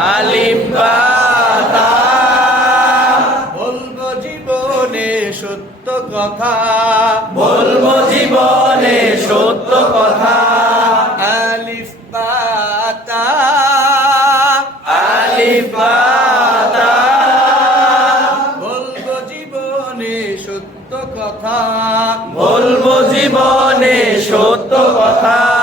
আলিপাতা বলব জীবনে সত্য কথা। বলব জীবনে সত্য কথা। আলিফ পাতা আলিফ পাতা বলব জীবনে সত্য কথা। বলব জীবনে সত্য কথা।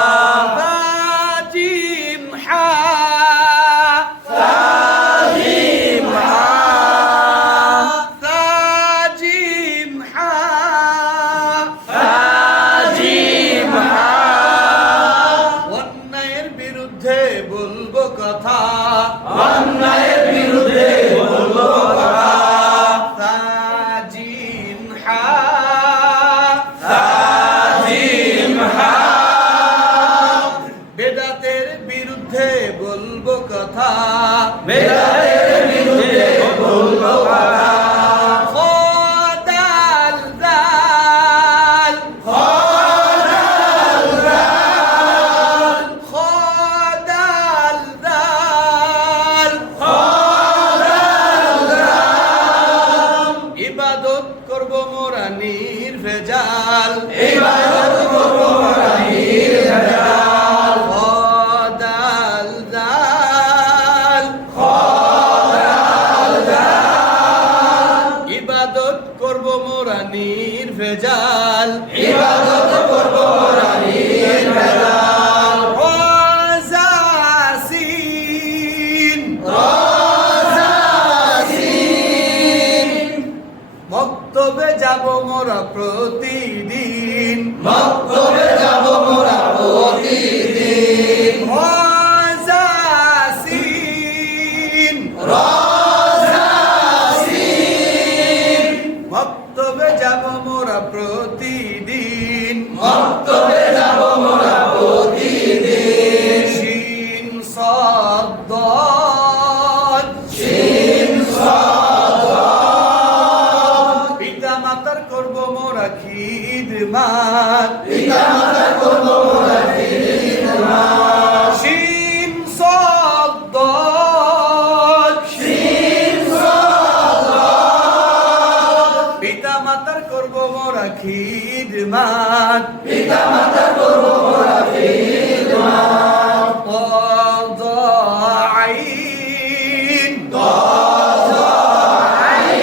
Ah. ইবাদত করব মোরা নির্ভেজাল। ইবাদত করব মোরা নির্ভেজাল রাজাসিন। রাজাসিন। মক্তবে যাব মোরা যাব মোরা প্রতিদিন। মক্তবে যাব মোরা خدمات بكما تكون خدمات ضاعين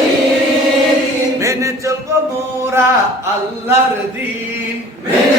ضاعين من تقبورة الله الدين من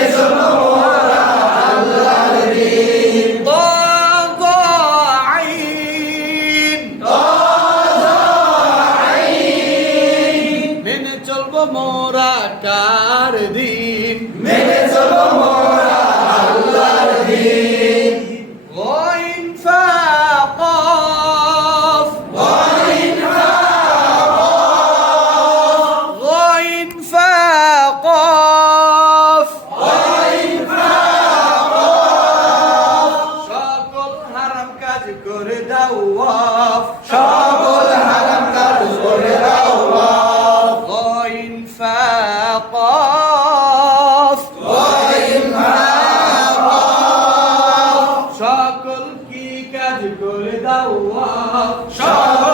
সকল কি কাজ করে দাও সকল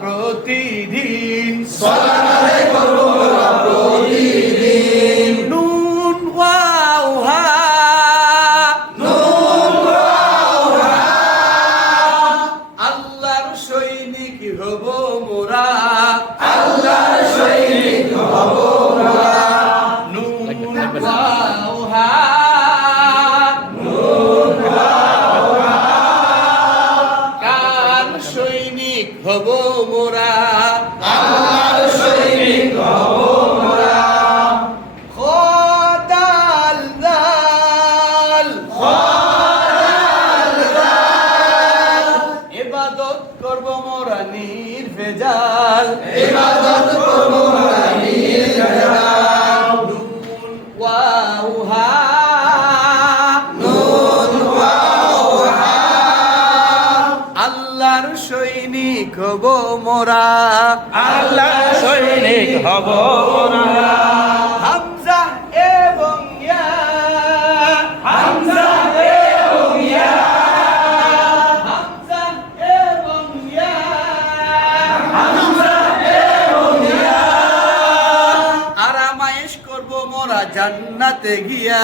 প্রতিদিন। করব মোরা নির্ভেজাল। ইবাদত করব মোরা নির্ভেজাল। নুন সৈনিক হব মোরা। আল্লাহর সৈনিক হব মোরা। মোরা জান্নাতে গিয়া।